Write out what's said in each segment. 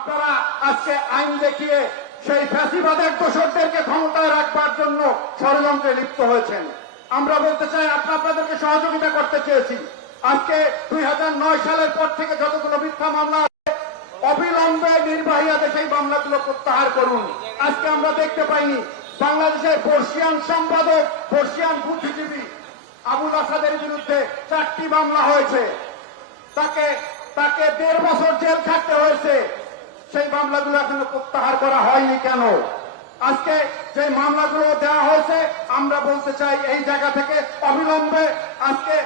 আপনারা আজকে আইন দেখিয়ে সেই ফ্যাসিবাদের দোষরদেরকে ক্ষমতায় রাখবার জন্য ষড়যন্ত্রে লিপ্ত হয়েছেন। আমরা বলতে চাই আপনারা আপনাদেরকে সহযোগিতা করতে চেয়েছি। আজকে দুই সালের পর থেকে যতগুলো মিথ্যা মামলা অবিলম্বে নির্বাহী এই মামলাগুলো প্রত্যাহার করুন। আজকে আমরা দেখতে পাইনি, বাংলাদেশের বর্ষিয়ান সম্পাদক, বর্ষিয়ান বুদ্ধিজীবী আবুল আসাদের বিরুদ্ধে চারটি মামলা হয়েছে। তাকে তাকে দেড় বছর জেল খাটতে হয়েছে। সেই মামলাগুলো এখনও প্রত্যাহার করা হয়নি কেন? আজকে যে মামলাগুলো দেওয়া হয়েছে, আমরা বলতে চাই এই জায়গা থেকে অবিলম্বে আজকে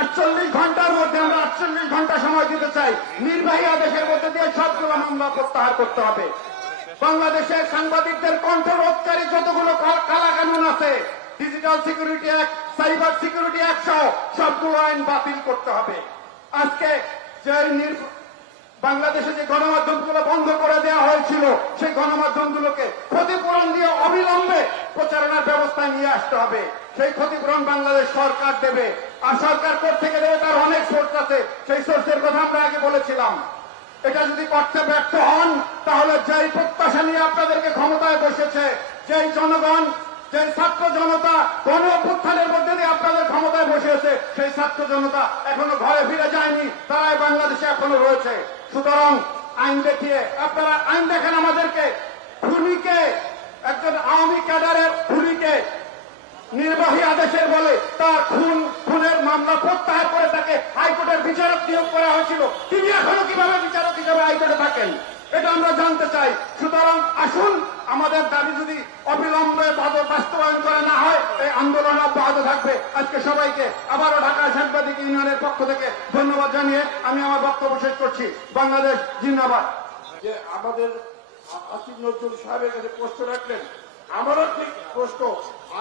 আটচল্লিশ ঘণ্টার মধ্যে আমরা আটচল্লিশ ঘণ্টা সময় দিতে চাই। নির্বাহী আদেশের মধ্যে দিয়ে সবগুলো মামলা প্রত্যাহার করতে হবে। বাংলাদেশের সাংবাদিকদের কণ্ঠরোধকারী যতগুলো কালা কানুন আছে digital security act cyber security act সহ সবগুলো আইন বাতিল করতে হবে। আজকে যে বাংলাদেশে যে গণমাধ্যমগুলো বন্ধ করে দেওয়া হয়েছিল, সেই গণমাধ্যমগুলোকে ক্ষতিপূরণ দিয়ে অবিলম্বে প্রচারণার ব্যবস্থা নিয়ে আসতে হবে। সেই ক্ষতিপূরণ বাংলাদেশ সরকার দেবে। আর সরকার থেকে দেবে তার অনেক সোর্স আছে। সেই সোর্সের কথা আমরা আগে বলেছিলাম। এটা যদি করতে ব্যর্থ হন, তাহলে যেই প্রত্যাশা নিয়ে আপনাদেরকে ক্ষমতায় বসেছে, যেই জনগণ, যেই ছাত্র জনতা গণ অভ্যুত্থানের মধ্যে দিয়ে আপনাদের ক্ষমতায় বসেছে সেই ছাত্র জনতা এখনও ঘরে ফিরে যায়নি, তারাই বাংলাদেশে এখনও রয়েছে। সুতরাং আইন দেখিয়ে আপনারা আইন দেখেন আমাদেরকে। খুনিকে, একজন আওয়ামী ক্যাডারের খুনিকে নির্বাহী আদেশের বলে তার খুন, খুনের মামলা প্রত্যাহার করে তাকে হাইকোর্টের বিচারক নিয়োগ করা হয়েছিল। তিনি এখনও কীভাবে বিচারক হিসেবে হাইকোর্টে থাকেন? এটা আমরা জানতে চাই। সুতরাং আসুন আমাদের দাবি যদি অবিলম্বে বাস্তবায়ন করা না হয়, এই আন্দোলন অব্যাহত থাকবে। আজকে সবাইকে আবারও ঢাকা সাংবাদিক ইউনিয়নের পক্ষ থেকে ধন্যবাদ জানিয়ে আমি আমার বক্তব্য শেষ করছি। বাংলাদেশ জিন্দাবাদ। যে আমাদের আসিফ নজরুল সাহেবের কাছে প্রশ্ন রাখলেন, আমারও ঠিক প্রশ্ন,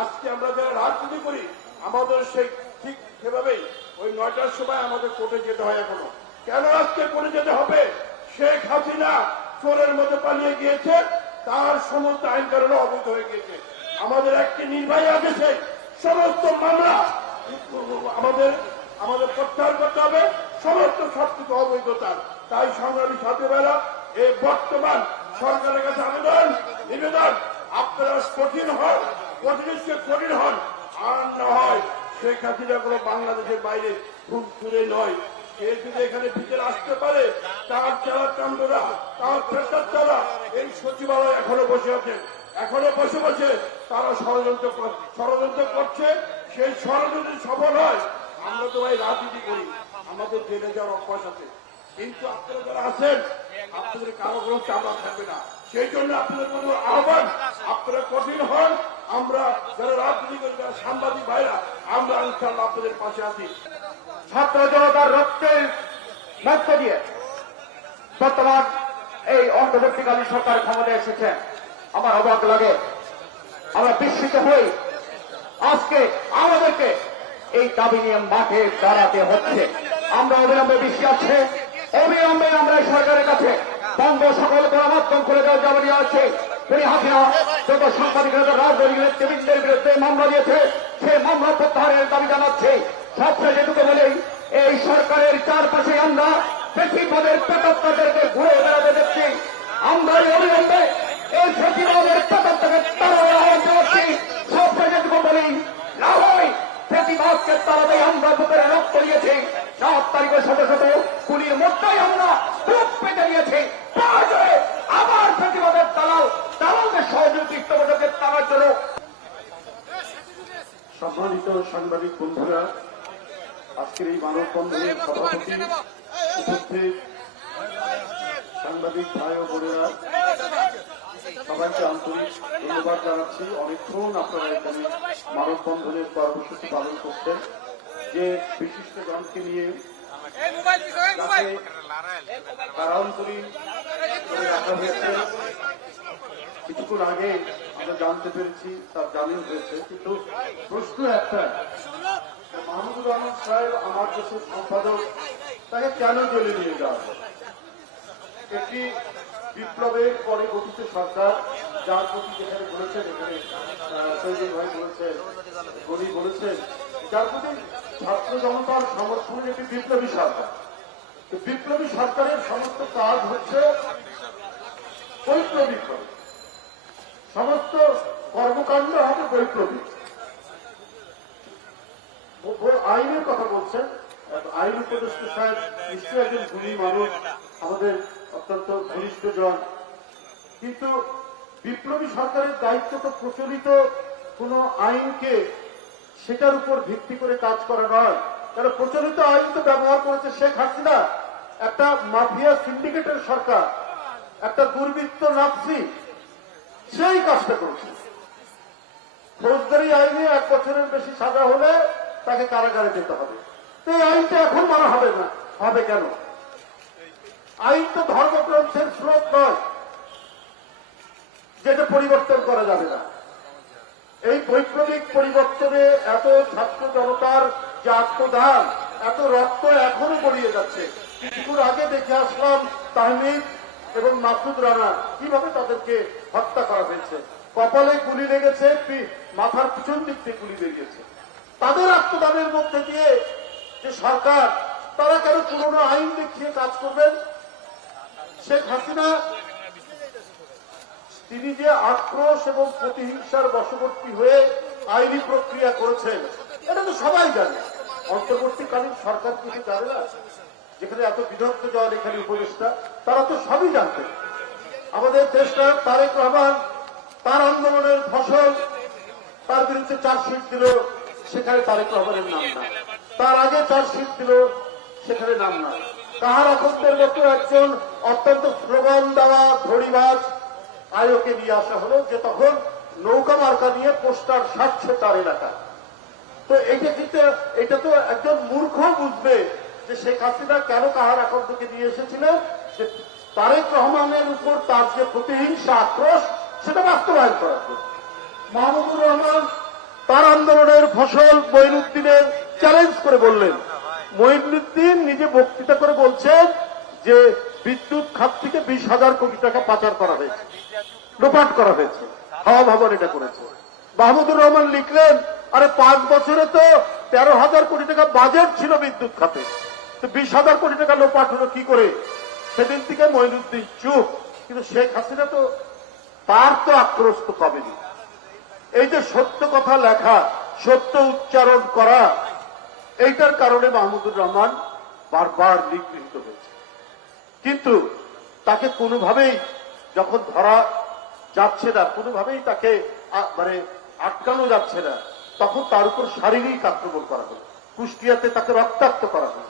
আজকে আমরা যারা রাজনীতি করি, আমাদের সেই ঠিক সেভাবেই ওই নয়টার সময় আমাদের কোর্টে যেতে হয় এখনও। কেন আজকে কোর্টে যেতে হবে? শেখ হাসিনা চোরের মধ্যে পালিয়ে গিয়েছে তার সমস্ত আইন কারণে অবৈধ হয়ে গিয়েছে। আমাদের একটি নির্বাহী আদেশে সমস্ত মামলা আমাদের আমাদের প্রত্যাহার করতে হবে। সমস্ত সবকিছু অবৈধতার তাই সংগ্রামী ছাত্রবেলা এই বর্তমান সরকারের কাছে আবেদন, নিবেদন। আপনারা কঠিন হন, কঠিন কঠিন হন। আর না হয় শেখ হাসিনা কোনো বাংলাদেশের বাইরে খুব দূরে নয়। সে যদি এখানে ভিতরে আসতে পারে, তার চালা কাণ্ডরা তার প্রেসার চালা। এই সচিবালয় এখনও বসে আছেন এখনও বসে বসে তারা ষড়যন্ত্র ষড়যন্ত্র করছে। সেই ষড়যন্ত্র সফল হয়। আমরা তো ভাই রাজনীতি করি। আমাদের জেলে যাওয়ার অভ্যাস আছে। কিন্তু আপনারা যারা আছেন, আপনাদের কারও কোনো চাপা থাকবে না। সেই জন্য আপনাদের কোনো আহ্বান, আপনারা কঠিন হন। আমরা যারা রাজনীতি করি, যারা সাংবাদিক ভাইরা, আমরা ইনশাল্লাহ আপনাদের পাশে আছি। ছাত্র জনতার রক্তের মধ্য দিয়ে বর্তমান এই অন্তর্বর্তীকালীন সরকার ক্ষমতায় এসেছে আমার অবাক লাগে। আমরা বিস্মিত হই। আজকে আমাদেরকে এই দাবি নিয়ে মাঠে দাঁড়াতে হচ্ছে। আমরা অবিলম্বে বিশ্বাস আছে। অবিলম্বে আমরা সরকারের কাছে বন্ধ সকল গণমাধ্যম করে দেওয়া যাবে আছে। তিনি হাসিনা যত সাংবাদিক রাজনৈতিক নেতৃবৃন্দের বিরুদ্ধে মামলা দিয়েছে, সেই মামলা প্রত্যাহারের দাবি জানাচ্ছে। সবচেয়ে যেটুকু বলেই, এই সরকারের চারপাশে আমরা বেশিরভাগের পেটাত্তাদেরকে ঘুরে বেড়াতে দেখছি। আমরা অবিলম্বে এই সচিবালয়ের পেটাত্তাকে তারা আহ্বান জানাচ্ছি। সবচেয়ে যেটুকু বলি না হয় প্রতিবাদকে তারাতে আমরা বুকের রক্ত দিয়েছি সাত তারিখে শত শত গুলির মধ্যেই আমরা পেতে দিয়েছি। প্রয়োজনে আবার প্রতিবাদের দালাল, দালালদের সহযোগিত তারার জন্য। সম্মানিত সাংবাদিক বন্ধুরা আজকের এই মানববন্ধনের সভাপতি উপস্থিত সাংবাদিক ভাই ও বোনেরা সবাইকে আন্তরিক ধন্যবাদ জানাচ্ছি। অনেকক্ষণ আপনারা এখানে মানববন্ধনের কর্মসূচি পালন করতেন যে বিশিষ্ট জনকে নিয়ে কিছুক্ষণ আগে আমরা জানতে পেরেছি তার জামিন হয়েছে। কিন্তু প্রশ্ন একটা মাহমুদুর রহমান সাহেব আমার দেশের সম্পাদক, তাকে কেন জেলে নিয়ে যাওয়া? একটি বিপ্লবের পরে গঠিত সরকার, যার প্রতি যেখানে বলেছেন, এখানে সৈনিক ভাই বলেছেন, গনি বলেছেন, যার প্রতি ছাত্র জনতার সমর্থনের একটি বিপ্লবী সরকার। বিপ্লবী সরকারের সমস্ত কাজ হচ্ছে বৈপ্লবিক সমস্ত কর্মকাণ্ড হবে বৈপ্লবিক। আইনের কথা বলছেন। আইন উপদেষ্টা সাহেব নিশ্চয়ই একজন গুণী মানুষ, আমাদের অত্যন্ত ঘনিষ্ঠ জন। কিন্তু বিপ্লবী সরকারের দায়িত্ব তো প্রচলিত কোন আইনকে সেটার উপর ভিত্তি করে কাজ করা নয়। কারণ প্রচলিত আইন তো ব্যবহার করেছে শেখ হাসিনা, একটা মাফিয়া সিন্ডিকেটের সরকার, একটা দুর্বৃত্ত নাপসি সেই কাজটা করেছে। ফৌজদারি আইনে এক বছরের বেশি সাজা হলে তাকে কারাগারে যেতে হবে। এই আইনটা এখন মানা হবে না। হবে কেন? আইন তো ধর্মগ্রন্থের স্রোত নয়, যেটা পরিবর্তন করা যাবে না। এই বৈপ্লবিক পরিবর্তনে এত ছাত্র জনতার যে আত্মদান, এত রক্ত এখনও গড়িয়ে যাচ্ছে। কিছুক্ষণ আগে দেখে আসলাম তাহমিদ এবং মাসুদ রানা কীভাবে তাদেরকে হত্যা করা হয়েছে। কপালে গুলি লেগেছে মাথার পিছন দিক দিয়ে গুলি লেগেছে তাদের আত্মদানের মধ্যে দিয়ে যে সরকার, তারা কেন পুরনো আইন দেখিয়ে কাজ করবেন? শেখ হাসিনা, তিনি যে আক্রোশ এবং প্রতিহিংসার বশবর্তী হয়ে আইনি প্রক্রিয়া করেছেন, এটা তো সবাই জানে। অন্তর্বর্তীকালীন সরকার কিছু জানে না? যেখানে এত বিদগ্ধ যাওয়ার এখানে উপদেষ্টা, তারা তো সবই জানতেন আমাদের দেশটা, তারেক রহমান, তার আন্দোলনের ফসল, তার বিরুদ্ধে চার্জশিট দিল সেখানে তারেক রহমানের নাম না। তার আগে চার্জশিট দিল সেখানে নাম না। কাহার আকন্দের মতো একজন অত্যন্ত স্লোগান দেওয়া ধরিবাজ আয়োকে নিয়ে আসা হলো, যে তখন নৌকা মার্কা নিয়ে পোস্টার সাজছে তার এলাকা। তো এইটা কিন্তু এটা তো একজন মূর্খ বুঝবে যে শেখ হাসিনা কেন কাহার আকন্দকে নিয়ে এসেছিলেন যে তারেক রহমানের উপর তার যে প্রতিহিংসা আক্রোশ, সেটা বাস্তবায়ন করার জন্য। মাহমুদুর রহমান তার আন্দোলনের ফসল মঈনুদ্দিনের চ্যালেঞ্জ করে বললেন। মঈনুদ্দিন নিজে বক্তৃতা করে বলছেন যে বিদ্যুৎ খাত থেকে বিশ হাজার কোটি টাকা পাচার করা হয়েছে, লোপাট করা হয়েছে, হাওয়া ভবন এটা করেছে। মাহমুদুর রহমান লিখলেন, আরে পাঁচ বছরে তো তেরো হাজার কোটি টাকা বাজেট ছিল বিদ্যুৎ খাতে। তো বিশ হাজার কোটি টাকা লোপাট হলো কি করে? সেদিন থেকে মঈনুদ্দিন চুপ, কিন্তু শেখ হাসিনা তো তার তো আক্রোশ তো কবেনি এই যে সত্য কথা লেখা, সত্য উচ্চারণ করা, এইটার কারণে মাহমুদুর রহমান বারবার নিগৃহীত হয়েছে। কিন্তু তাকে কোনোভাবেই যখন ধরা যাচ্ছে না, কোনোভাবেই তাকে মানে আটকানো যাচ্ছে না, তখন তার উপর শারীরিক আক্রমণ করা হলো। কুষ্টিয়াতে তাকে রক্তাক্ত করা হলো।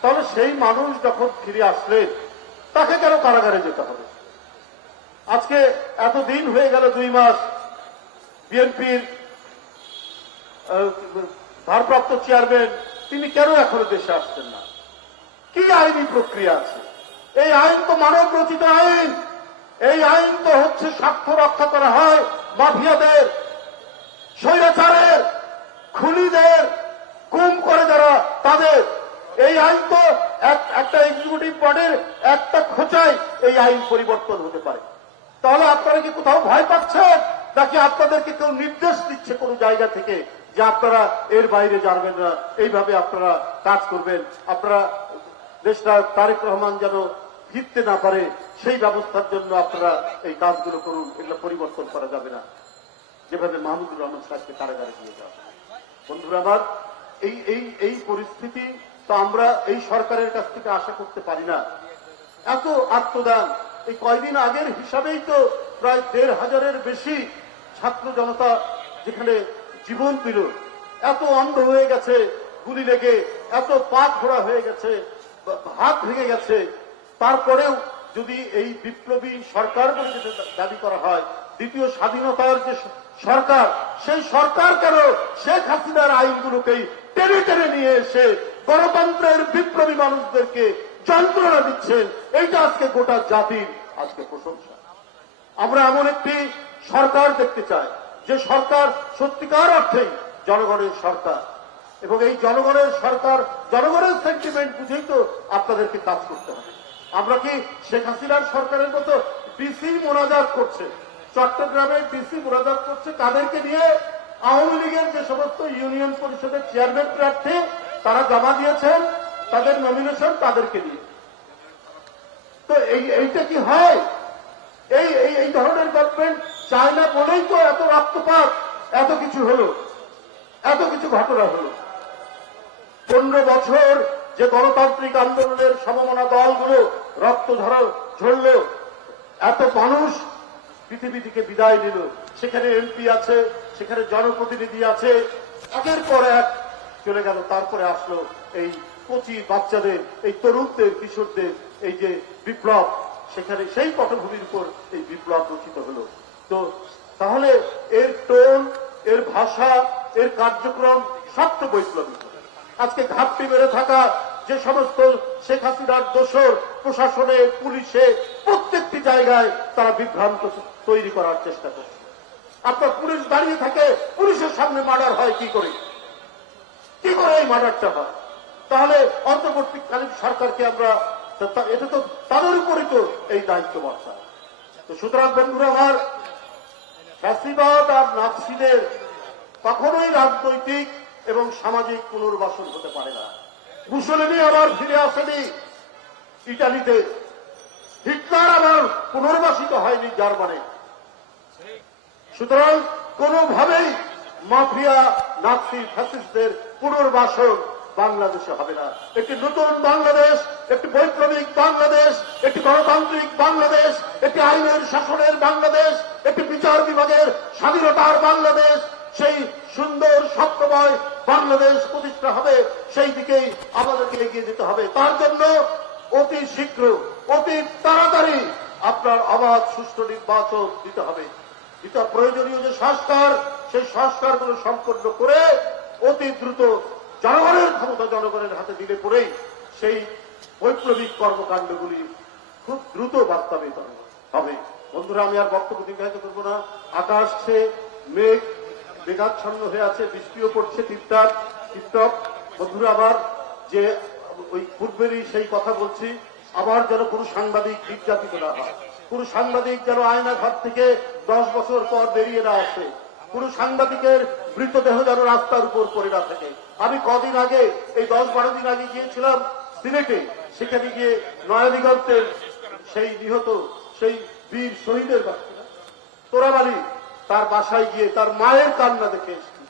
তাহলে সেই মানুষ যখন ফিরে আসলেন, তাকে কেন কারাগারে যেতে হবে? আজকে এত দিন হয়ে গেল দুই মাস বিএনপির ভারপ্রাপ্ত চেয়ারম্যান, তিনি কেন এখনও দেশে আসছেন না? কি আইনি প্রক্রিয়া আছে? এই আইন তো মানব রচিত আইন। এই আইন তো হচ্ছে স্বার্থ রক্ষা করা হয় মাফিয়াদের, স্বৈরাচারের, খুনিদের, গুম করে যারা তাদের। এই আইন তো একটা এক্সিকিউটিভ বডির একটা খোঁচাই এই আইন পরিবর্তন হতে পারে। তাহলে আপনারা কি কোথাও ভয় পাচ্ছেন? নাকি আপনাদেরকে কেউ নির্দেশ দিচ্ছে কোন জায়গা থেকে যে আপনারা এর বাইরে যাবেন না। এইভাবে আপনারা কাজ করবেন। আপনারা দেশটা তারেক রহমান যেন ফিরতে না পারে, সেই ব্যবস্থার জন্য আপনারা এই কাজগুলো করুন। এগুলো পরিবর্তন করা যাবে না। যেভাবে মাহমুদুর রহমান সাহেবকে কারাগারে দিয়ে যাওয়া বন্ধুরা আমার, এই এই এই পরিস্থিতি তো আমরা এই সরকারের কাছ থেকে আশা করতে পারি না। এত আত্মদান, এই কয়দিন আগের হিসাবেই তো প্রায় দেড় হাজারের বেশি ছাত্র জনতা যেখানে জীবন দিল এত অন্ধ হয়ে গেছে, গুলি লেগে, এত পাক ঘোরা হয়ে গেছে, হাত ভেঙে গেছে। তারপরেও যদি এই বিপ্লবী সরকার দাবি করা হয়, দ্বিতীয় স্বাধীনতার যে সরকার, সেই সরকার কেন শেখ হাসিনার আইনগুলোকেই টেনে টেনে নিয়ে এসে গণতন্ত্রের বিপ্লবী মানুষদেরকে যন্ত্রণা দিচ্ছেন? এইটা আজকে গোটা জাতির আজকে প্রশংসা। আমরা এমন একটি সরকার দেখতে চাই যে সরকার সত্যিকার অর্থেই জনগণের সরকার। এবং এই জনগণের সরকার, জনগণের সেন্টিমেন্ট বুঝেই তো আপনাদেরকে কাজ করতে হবে। আমরা কি শেখ হাসিনার সরকারের মতো ডিসি মোনাজাত করছে? চট্টগ্রামের ডিসি মোনাজাত করছে তাদেরকে নিয়ে? আওয়ামী লীগের যে সমস্ত ইউনিয়ন পরিষদের চেয়ারম্যান প্রার্থী, তারা জমা দিয়েছেন, তাদের নমিনেশন তাদেরকে নিয়ে। তো এই, এইটা কি হয়? এই এই ধরনের গভর্নমেন্ট চায় না বলেই তো এত রক্তপাত, এত কিছু হলো, এত কিছু ঘটনা হলো। পনেরো বছর যে গণতান্ত্রিক আন্দোলনের সমমনা দলগুলো রক্ত ঝর ঝরল, এত মানুষ পৃথিবী থেকে বিদায় নিল। সেখানে এমপি আছে, সেখানে জনপ্রতিনিধি আছে, একের পর এক চলে গেল, তারপরে আসলো এই কচি বাচ্চাদের, এই তরুণদের, কিশোরদের, এই যে বিপ্লব, সেখানে সেই পটভূমির উপর এই বিপ্লব রচিত হলো। তো তাহলে এর টোন, এর ভাষা, এর কার্যক্রম সব তো বৈপ্লবিক। আজকে ঘাটতি বেড়ে থাকা যে সমস্ত শেখ হাসিনার দোষর প্রশাসনে, পুলিশে, প্রত্যেকটি জায়গায় তারা বিভ্রান্ত তৈরি করার চেষ্টা করছে। আপনার পুলিশ দাঁড়িয়ে থাকে, পুলিশের সামনে মার্ডার হয় কি করে? কি করে এই মার্ডারটা হয়? তাহলে অন্তর্বর্তীকালীন সরকারকে আমরা এটা তো তাদের উপরই তো এই দায়িত্ব বর্ষা তো সুতরাং বন্ধুরা আমার ফ্যাসিবাদ আর নাৎসিদের কখনোই রাজনৈতিক এবং সামাজিক পুনর্বাসন হতে পারে না। মুসলিমি আবার ফিরে আসেনি। ইটালিতে হিটলার আবার পুনর্বাসিত হয়নি জার্মানে। সুতরাং কোনোভাবেই মাফিয়া নাৎসি ফ্যাসিস্টদের পুনর্বাসন বাংলাদেশে হবে না। একটি নতুন বাংলাদেশ, একটি বৈপ্লবিক বাংলাদেশ, একটি গণতান্ত্রিক বাংলাদেশ, একটি আইনের শাসনের বাংলাদেশ, একটি বিচার বিভাগের স্বাধীনতার বাংলাদেশ, সেই সুন্দর স্বপ্নময় বাংলাদেশ প্রতিষ্ঠা হবে, সেই দিকেই আমাদেরকে এগিয়ে যেতে হবে। তার জন্য অতি শীঘ্র, অতি তাড়াতাড়ি আপনার অবাধ সুষ্ঠু নির্বাচন দিতে হবে। এটা প্রয়োজনীয় যে সংস্কার, সেই সংস্কারগুলো সম্পন্ন করে অতি দ্রুত জনগণের ক্ষমতা জনগণের হাতে দিলে পরেই সেই বৈপ্লবিক কর্মকাণ্ডগুলি খুব দ্রুত বাস্তবায়িত হবে। বন্ধুরা, আমি আর বক্তব্য দীর্ঘায়িত করব না। আকাশ মেঘ, মেঘাচ্ছন্ন হয়ে আছে, বৃষ্টিও পড়ছে, টিপটাপ, টিপটপ। বন্ধুরা, আবার যে ওই পূর্বেরই সেই কথা বলছি, আবার যেন কোনো সাংবাদিক নির্যাতিত না হয়। কোন সাংবাদিক যেন আয়না ঘর থেকে দশ বছর পর বেরিয়ে না আসে। কোন সাংবাদিকের মৃতদেহ যেন রাস্তার উপর পড়ে না থাকে। আমি কদিন আগে, এই দশ বারো দিন আগে গিয়েছিলাম সিলেটে। সেখানে গিয়ে নয়াদিগন্তের সেই নিহত, সেই বীর শহীদের বাচ্চা তোরাবাড়ি তার বাসায় গিয়ে তার মায়ের কান্না দেখে এসেছি।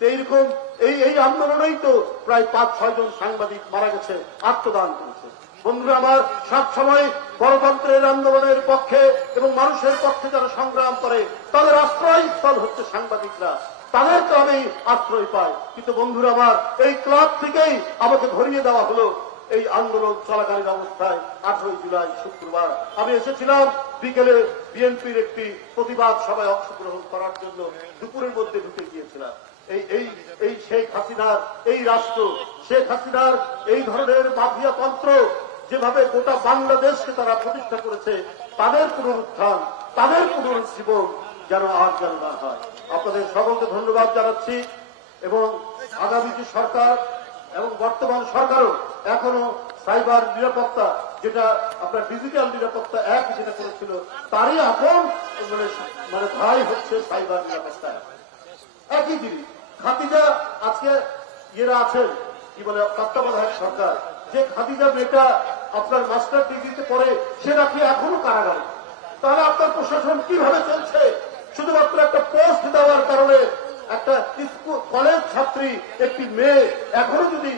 এইরকম এই এই আন্দোলনেই তো প্রায় পাঁচ ছয় জন সাংবাদিক মারা গেছে, আত্মদান করেছে। বন্ধুরা, আমার সব সময় গণতন্ত্রের আন্দোলনের পক্ষে এবং মানুষের পক্ষে যারা সংগ্রাম করে, তাদের আশ্রয়স্থল হচ্ছে সাংবাদিকরা। তাদের তো আমি আশ্রয় পাই। কিন্তু বন্ধুরা আমার, এই ক্লাব থেকেই আমাকে ধরিয়ে দেওয়া হলো এই আন্দোলন চলাকালীন অবস্থায়, আঠারোই জুলাই, শুক্রবার। আমি এসেছিলাম বিকেলে বিএনপির একটি প্রতিবাদ সভায় অংশগ্রহণ করার জন্য। দুপুরের মধ্যে ঢুকে গিয়েছিলাম। এই এই এই শেখ হাসিনার, এই রাষ্ট্র, শেখ হাসিনার এই ধরনের মাফিয়া তন্ত্র যেভাবে গোটা বাংলাদেশকে তারা প্রতিষ্ঠা করেছে, তাদের পুনরুত্থান, তাদের পুনরুজ্জীবন যেন আর যেন না হয় আপনাদের সকলকে ধন্যবাদ জানাচ্ছি এবং আগামী যে সরকার এবং বর্তমান সরকারও এখনও সাইবার নিরাপত্তা যেটা আপনার ডিজিটাল নিরাপত্তা এক যেটা করেছিল, তারই আপন মানে মানে ভাই হচ্ছে সাইবার নিরাপত্তা একই জিনিস, খাদিজা আজকে ইয়েরা আছেন, কি বলে, তত্ত্বাবধায়ক সরকার। যে খাদিজা মেয়েটা আপনার মাস্টার ডিগ্রিতে পড়ে, সে নাকি এখনও কারাগারে? তাহলে আপনার প্রশাসন কীভাবে চলছে শুধুমাত্র একটা পোস্ট দেওয়ার কারণে একটা স্কুল কলেজ ছাত্রী একটি মেয়ে এখনও যদি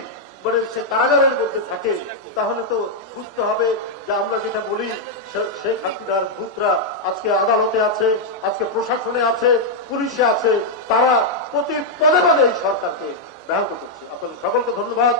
মানে সে কারাগারের মধ্যে থাকে তাহলে তো বুঝতে হবে যে আমরা যেটা বলি সে- শেখ হাসিনার ভূতরা আজকে আদালতে আছে, আজকে প্রশাসনে আছে, পুলিশে আছে, তারা প্রতি পদে পদে এই সরকারকে ব্যাহত করছে আপনাদের সকলকে ধন্যবাদ।